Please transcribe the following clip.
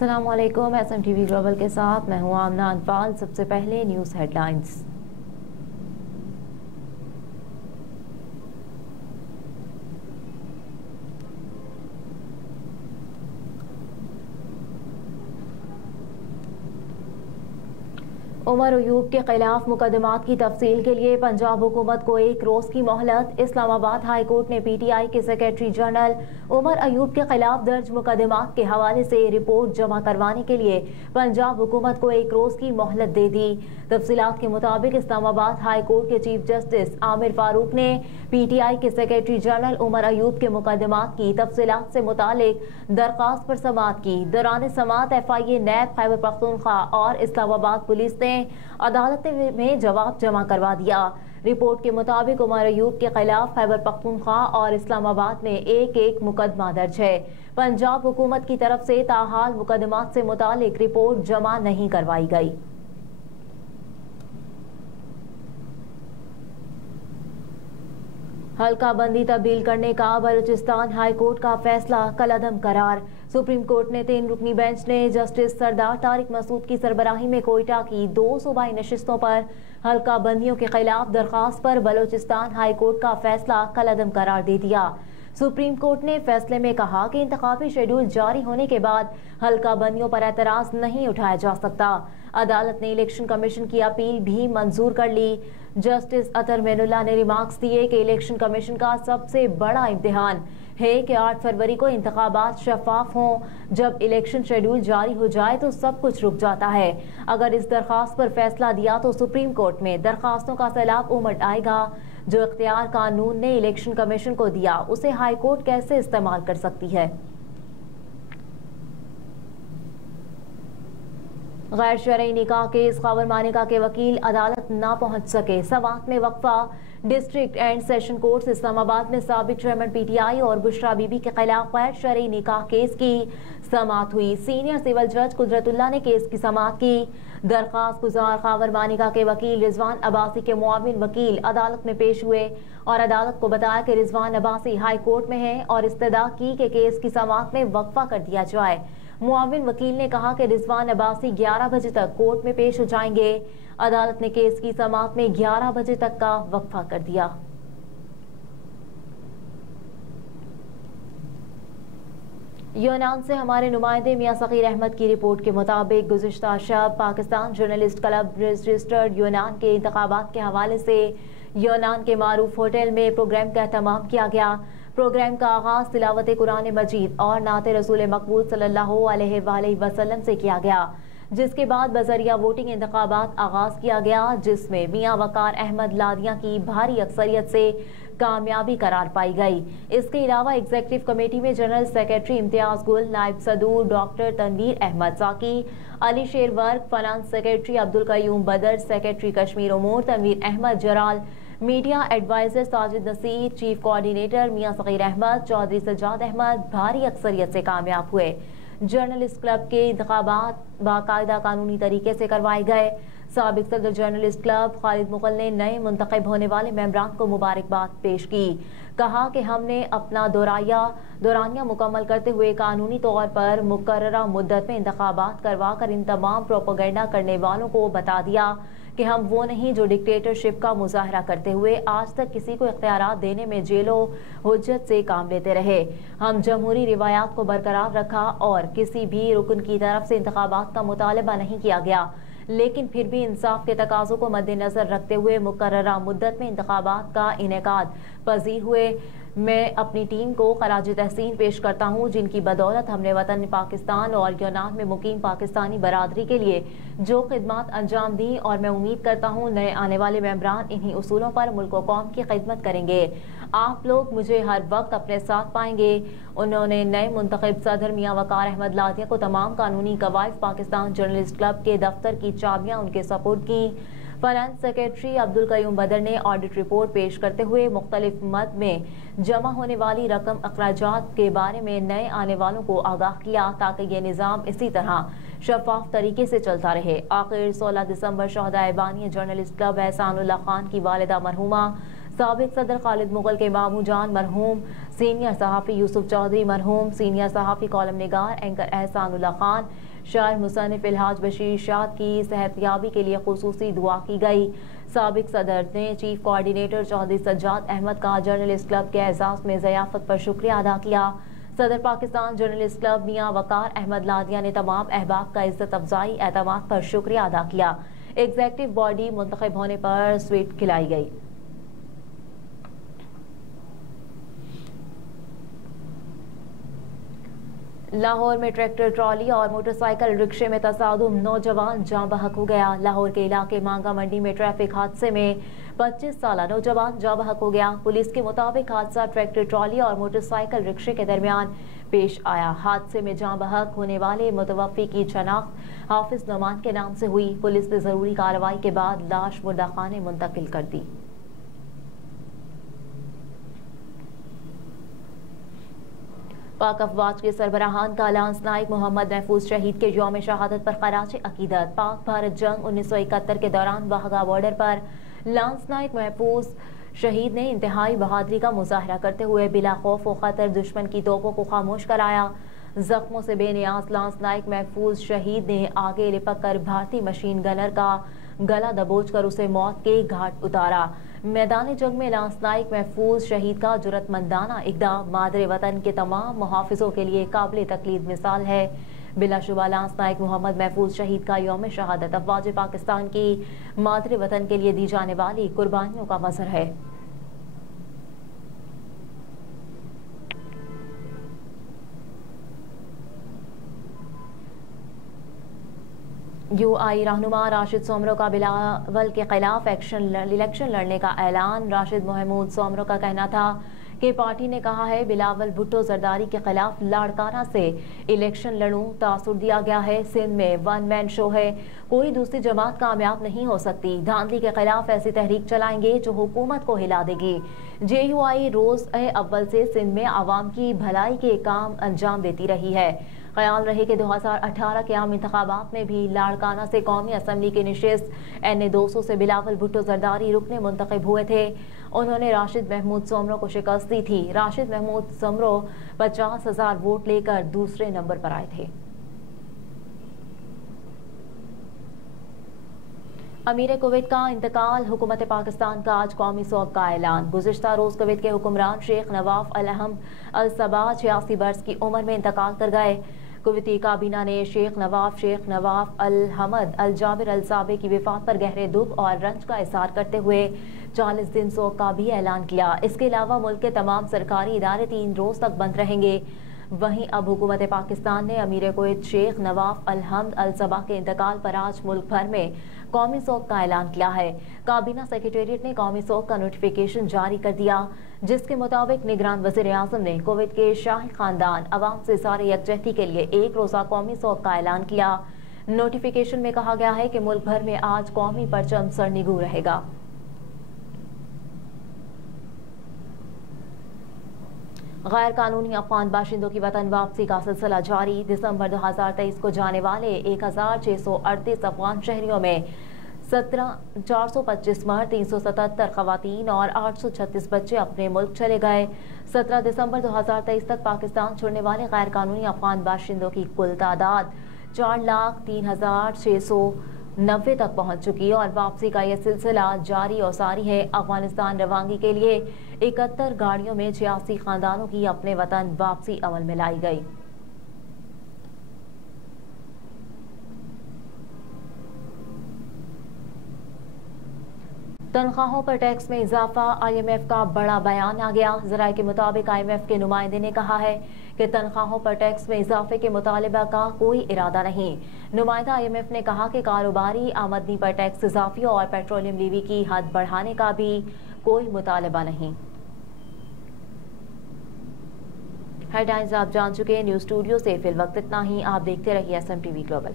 अस्सलाम वालेकुम। SMTV global के साथ मैं हूं आमना अनफाल। सबसे पहले न्यूज़ हेडलाइंस। उमर अयूब के खिलाफ मुकदमात की तफसील के लिए पंजाब हुकूमत को 1 रोज़ की मोहलत। इस्लामाबाद हाई कोर्ट ने PTI के सेक्रेटरी जनरल उमर अयूब के खिलाफ दर्ज मुकदमात के हवाले से रिपोर्ट जमा करवाने के लिए पंजाब हुकूमत को 1 रोज़ की मोहलत दे दी। तफसीलात के मुताबिक इस्लामाबाद हाई कोर्ट के चीफ जस्टिस आमिर फारूक ने PTI के सेक्रेटरी जनरल उमर अयूब के मुकदमात की तफसीलात से मुतालिक दरख्वास्त पर समाअत की। दौरान समाअत FIA, नैब, खैबर पख्तूनख्वा और इस्लामाबाद पुलिस ने अदालत में जवाब जमा करवा दिया। रिपोर्ट के मुताबिक उमर अयूब के खिलाफ खैबर पख्तूनख्वा और इस्लामाबाद में एक मुकदमा दर्ज है। पंजाब हुकूमत की तरफ से ताहाल मुकदमात से मुतालिक रिपोर्ट जमा नहीं करवाई गई। हल्का बंदी तब्दील करने का बलूचिस्तान हाई कोर्ट का फैसला कलअदम करार। सुप्रीम कोर्ट ने 3 रुकनी बेंच ने जस्टिस सरदार तारिक मसूद की सरबराही में कोयटा की 2 सूबाई नशिस्तों पर हल्का बंदियों के खिलाफ दरखास्त पर बलूचिस्तान हाई कोर्ट का फैसला कलअदम करार दे दिया। सुप्रीम कोर्ट ने फैसले में कहा कि इंतखाबी शेड्यूल जारी होने के बाद हल्का बंदियों पर एतराज नहीं उठाया जा सकता। अदालत ने इलेक्शन कमीशन की अपील भी मंजूर कर ली। जस्टिस अतर मेनुल्लाह ने रिमार्क्स दिए कि इलेक्शन कमीशन का सबसे बड़ा इम्तिहान है कि 8 फरवरी को इंतखाबात शफाफ हों। जब इलेक्शन शेड्यूल जारी हो जाए तो सब कुछ रुक जाता है। अगर इस दरखास्त पर फैसला दिया तो सुप्रीम कोर्ट में दरखास्तों का सैलाब उमड़ आएगा। जो इख्तियार कानून ने इलेक्शन कमीशन को दिया उसे हाई कोर्ट कैसे इस्तेमाल कर सकती है। गैर शरई निकाह केस खबर मानिका के वकील अदालत ना पहुंच सके। समाअत में वक्फा। District and session court Islamabad में साबिक चेयरमैन PTI और बुशरा बीबी के खिलाफ गैर शरई निकाह केस की समाअत हुई। सीनियर सिविल जज कुदरतुल्लाह ने केस की समाअत की। दरखास्त गुजार खबर मानिका के वकील रिजवान अब्बासी के मुआविन वकील अदालत में पेश हुए और अदालत को बताया कि रिजवान अब्बासी हाई कोर्ट में है और इस्तदा की कि केस की समाअत में वक्फा कर दिया जाए। मुआविन वकील ने कहा कि रिजवान अब्बासी 11 बजे तक कोर्ट में पेश हो जाएंगे। अदालत ने केस की समाअत में 11 बजे तक का वक्फा कर दिया। यूनान से हमारे नुमाइंदे मियां सगीर अहमद की रिपोर्ट के मुताबिक गुज़िश्ता शब पाकिस्तान जर्नलिस्ट क्लब रजिस्टर्ड यूनान के इंतखाबात के हवाले से यूनान के मारूफ होटल में प्रोग्राम का एहतमाम किया गया। प्रोग्राम का आगाज तिलावत कुरान मजीद और नात रसूल मकबूल सल्लल्लाहु अलैहि वसल्लम से किया गया, जिसके बाद बजरिया वोटिंग इंतखाबात आगाज किया गया, जिसमें मियां वकार अहमद लादिया की भारी अक्सरियत से कामयाबी करार पाई गई। इसके अलावा एग्जीक्यूटिव कमेटी में जनरल सेक्रेटरी इम्तियाज गुल, नायब सदूर doctor Tanveer Ahmed Saqi, Ali Sher Virk, finance secretary Abdul Qayyum Badar, secretary Kashmir उमूर Tanveer Ahmed Jarral, media adviser Sajid Naseer, chief coordinator Mian Sagheer Ahmed, Chaudhry Sajjad Ahmed भारी अक्सरियत से कामयाब हुए। जर्नलिस्ट क्लब के इंतखाबात बाकायदा कानूनी तरीके से करवाए गए। साबिक सदर जर्नलिस्ट क्लब खालिद मुगल ने नए मुंतखब होने वाले मेंबरान को मुबारकबाद पेश की। कहा कि हमने अपना दौरानिया मुकम्मल करते हुए कानूनी तौर पर मुकर्ररा मुद्दत में इंतखाबात करवा कर इन तमाम प्रोपेगेंडा करने वालों को बता दिया कि हम वो नहीं जो डिक्टेटरशिप का मुजाहरा करते हुए आज तक किसी को इख्तियारात देने में जेलो हुज्जत से काम लेते रहे। हम जमहूरी रिवायात को बरकरार रखा और किसी भी रुकन की तरफ से इंतखाबात का मुतालबा नहीं किया गया, लेकिन फिर भी इंसाफ के तकाज़ों को मद्देनजर रखते हुए मुकर्ररा मुद्दत में इंतखाबात का इनेकाद पजीर हुए। मैं अपनी टीम को खराज तहसीन पेश करता हूँ, जिनकी बदौलत हमने वतन पाकिस्तान और यूनान में मुकीम पाकिस्तानी बरादरी के लिए जो खिदमत अंजाम दी, और मैं उम्मीद करता हूँ नए आने वाले मेंबरान इन्हीं उसूलों पर मुल्क व कौम की खिदमत करेंगे। आप लोग मुझे हर वक्त अपने साथ पाएंगे। उन्होंने नए मुंतखब सदर मियां वकार अहमद लादिया को तमाम कानूनी कवायद पाकिस्तान जर्नलिस्ट क्लब के दफ्तर की चाबियां उनके सपोर्ट की। फाइनेंस सेक्रेटरी अब्दुल कयूम बदर ने ऑडिट रिपोर्ट पेश करते हुए मुख्तलिफ मद में जमा होने वाली रकम अखराजात के बारे में नए आने वालों को आगाह किया, ताकि ये निज़ाम इसी तरह शफाफ तरीके से चलता रहे। आखिर 16 दिसंबर शहदाए बानी जर्नलिस्ट क्लब एहसानुल्लाह खान की वालिदा मरहूमा, साबिक सदर खालिद मुगल के मामू जान मरहूम, सीनियर सहाफ़ी यूसुफ चौधरी मरहूम, सीनियर सहाफ़ी कॉलम निगार एंकर एहसानुल्लाह खान, شاعر مصنف الحاج بشیر شاد کی صحتیابی کے لیے خصوصی دعا کی گئی۔ سابق صدر نے چیف کوارڈینیٹر چودھری سجاد احمد کا جرنلسٹ کلب کے اعزاز میں ضیافت پر شکریہ ادا کیا۔ صدر پاکستان جرنلسٹ کلب میاں وقار احمد لادیا نے تمام احباب کا عزت افزائی اعتماد پر شکریہ ادا کیا۔ ایگزیکٹو باڈی منتخب ہونے پر سویٹ کھلائی گئی۔ لاہور میں ٹریکٹر ٹرالی اور موٹر سائیکل رکشے میں تصادم، نوجوان جاں بحق ہو گیا۔ لاہور کے علاقے مانگا منڈی میں ٹریفک حادثے میں 25 سالہ نوجوان جاں بحق ہو گیا۔ پولیس کے مطابق حادثہ ٹریکٹر ٹرالی اور موٹر سائیکل رکشے کے درمیان پیش آیا۔ حادثے میں جاں بحق ہونے والے متوفی کی شناخت حافظ نعمان کے نام سے ہوئی۔ پولیس نے ضروری کارروائی کے بعد لاش مردہ خانے منتقل کر دی۔ پاک افواج کے سربراہان کا لانس نائک محمد محفوظ شہید کے یوم شہادت پر خراج عقیدت۔ پاک بھارت جنگ 1971 کے دوران واہگہ بارڈر پر لانس نائک محفوظ شہید نے انتہائی بہادری کا مظاہرہ کرتے ہوئے بلا خوف و خطر دشمن کی توپوں کو خاموش کرایا۔ زخموں سے بے نیاز لانس نائک محفوظ شہید نے آگے لپک کر بھارتی مشین گنر کا گلا دبوچ کر اسے موت کے گھاٹ اتارا۔ میدان جنگ میں لانس نائک محفوظ شہید کا جرأتمندانہ اقدام مادر وطن کے تمام محافظوں کے لیے قابل تقلید مثال ہے۔ بلا شبہ لانس نائک محمد محفوظ شہید کا یوم شہادت افواج پاکستان کی مادر وطن کے لیے دی جانے والی قربانیوں کا مظہر ہے۔ یو آئی رہنما راشد سومرو کا بلاول کے خلاف الیکشن لڑنے کا اعلان۔ راشد محمود سومرو کا کہنا تھا کہ پارٹی نے کہا ہے بلاول بھٹو زرداری کے خلاف لاڑکانہ سے الیکشن لڑوں، تاثر دیا گیا ہے۔ سندھ میں ون مین شو ہے، کوئی دوسری جماعت کامیاب نہیں ہو سکتی۔ دھاندلی کے خلاف ایسی تحریک چلائیں گے جو حکومت کو ہلا دے گی۔ جے یو آئی روز اول سے سندھ میں عوام کی بھلائی کے کام انجام دیتی رہی ہے۔ خیال رہے کہ 2018 کے عام انتخابات میں بھی لاڑکانہ سے قومی اسمبلی کی نشست NA-200 سے بلاول بھٹو زرداری رکن منتخب ہوئے تھے۔ انہوں نے راشد محمود سومرو کو شکست دی تھی۔ راشد محمود سومرو 50,000 ووٹ لے کر دوسرے نمبر پر آئے تھے۔ امیر کویت کا انتقال، حکومت پاکستان کا آج قومی سوگ کا اعلان۔ گزشتہ روز کویت کے حکمران شیخ نواف الحمد الصباح 86 برس کی عمر میں انتقال کر گئے۔ کویتی کابینہ نے شیخ نواف الحمد الجابر الصابح کی وفات پر گہرے دکھ اور رنج کا اظہار کرتے ہوئے 40 دن سوگ کا بھی اعلان کیا۔ اس کے علاوہ ملک کے تمام سرکاری ادارے 3 روز تک بند رہیں گے۔ وہیں اب حکومت پاکستان نے امیر کویت شیخ نواف الحمد الصباح کے انتقال پر آج ملک بھر میں قومی سوگ کا اعلان کیا ہے۔ کابینہ سیکریٹریٹ نے قومی سوگ کا نوٹیفیکیشن جاری کر دیا، جس کے مطابق نگران وزیر اعظم نے کویت کے شاہی خاندان عوام سے اظہار یکجہتی کے لیے 1 روزہ قومی سوگ کا اعلان کیا۔ نوٹیفیکیشن میں کہا گیا ہے کہ ملک بھر میں آج قومی پرچم سرنگوں رہے گا۔ غیر قانونی افغان باشندوں کی وطن واپسی کا سلسلہ جاری۔ دسمبر 2023 کو جانے والے 1638 افغان شہریوں میں 425 مرد، 377 خواتین اور 836 بچے اپنے ملک چلے گئے۔ 17 دسمبر 2023 تک پاکستان چھوڑنے والے غیر قانونی افغان باشندوں کی کل تعداد 4,03,690 تک پہنچ چکی اور واپسی کا یہ سلسلہ جاری و ساری ہے۔ افغانستان روانگی کے لیے 71 گاڑیوں میں 86 خاندانوں کی اپنے وطن واپسی عمل میں لائی گئی۔ تنخواہوں پر ٹیکس میں اضافہ، IMF کا بڑا بیان آ گیا۔ ذرائع کے مطابق IMF کے نمائندے نے کہا ہے کہ تنخواہوں پر ٹیکس میں اضافے کے مطالبہ کا کوئی ارادہ نہیں۔ نمائندہ IMF نے کہا کہ کاروباری آمدنی پر ٹیکس اضافی اور پیٹرولیم لیوی کی حد بڑھانے کا بھی کوئی مطالبہ نہیں۔ ہیڈ لائنز آپ جان چکے ہیں۔ نیوز اسٹوڈیو سے فی الوقت اتنا ہی۔ آپ دیکھتے رہیے SM TV گلوبل۔